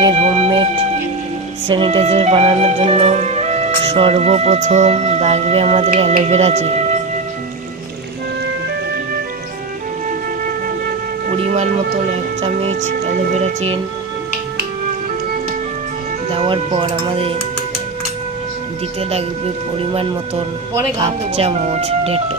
আমাদের homemade sanitiser বানানোর জন্য সর্বপ্রথম লাগবে আমাদের অ্যালোভেরা জেল। পরিমাণ মতন 1 চামচ অ্যালোভেরা জেল দেওয়ার পর আমাদের দিতে লাগবে পরিমাণ মতন 1/2 চামচ ডেটল।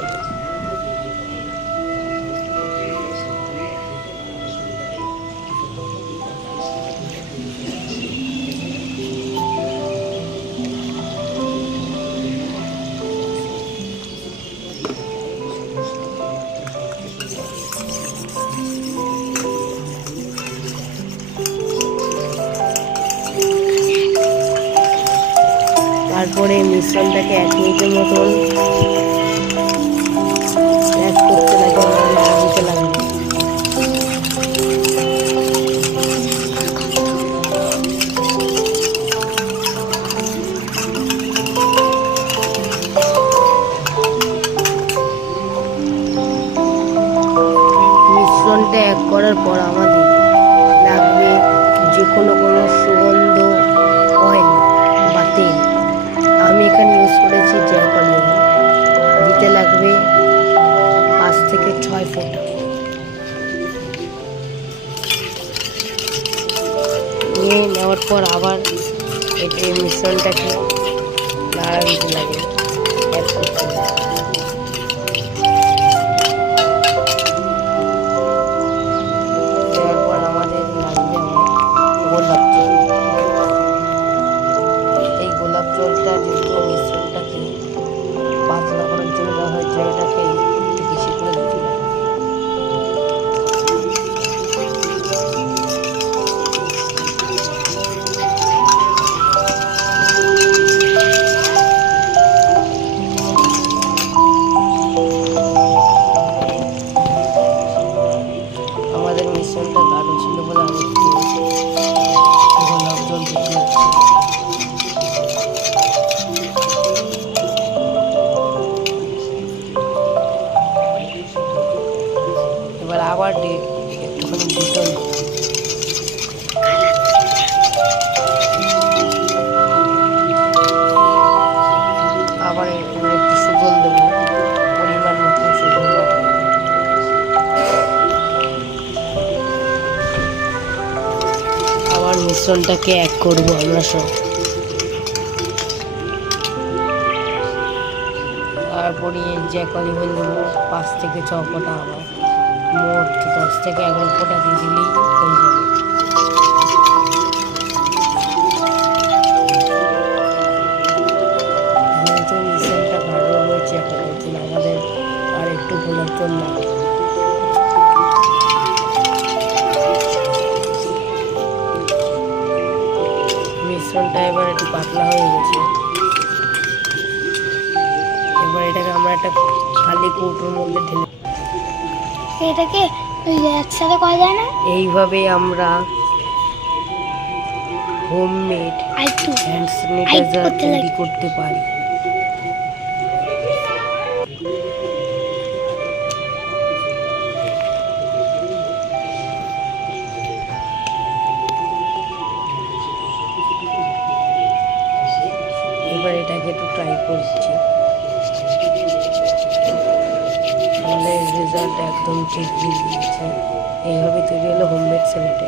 তারপরে মিশ্রণটাকে 1 মিনিটের মতন এক করতে দিতে লাগবে। মিশ্রণটা এক করার পর আমাদের লাগবে যে কোনো সুগন্ধ অয়েল বা তেল। আমি এখানে ইউজ করেছি জ্যাক অয়েল। দিতে লাগবে 5 থেকে 6 ফোঁটা। নিয়ে নেওয়ার পর আবার এই মিশ্রণটাকে নাড়া দিতে লাগে, অ্যাড করতে লাগে। দেওয়ার পর আমাদের লাগবে গোলাপ জল। এই গোলাপ জলটা যেহেতু মিশ্রণটাকে পাতলা করার জন্য দেওয়া হয়েছে, এটাকে একটু বেশি করে দিতে হবে। আমাদের মিশ্রণটা গাঢ় ছিল বলে আমি একটু গোলাপ জল দিতে হচ্ছে। এবার আবার একটুখানি ডেটল আবার একটু সুগল দেবো, পরিমাণ মতো সুগল। আবার মিশ্রণটাকে এক করবো আমরা সব। তারপরে জ্যাক অলিভ অয়েল দেবো 5 থেকে 6 ফোঁটা। আবার মোট 10 থেকে 11 ফোঁটা দিয়ে দিলেই হয়ে যাবে। যেহেতু মিশ্রণটা গাঢ় রয়েছে এখন, আমাদের আর একটু গোলাপ জল লাগবে। মিশ্রণটা এবার একটু পাতলা হয়ে গেছে। এবার এটাকে আমরা একটা খালি কৌটোর মধ্যে ঢেলে, এটাকে একসাথে করা যায় না। এইভাবে আমরা হোমমেড হ্যান্ড স্যানিটাইজার তৈরি করতে পারি। এবার এটাকে একটু ট্রাই করছি। আমাদের রেজাল্ট একদম ঠিক দিয়েছে। এইভাবে তৈরি হলো হোমমেড স্যানিটাইজার।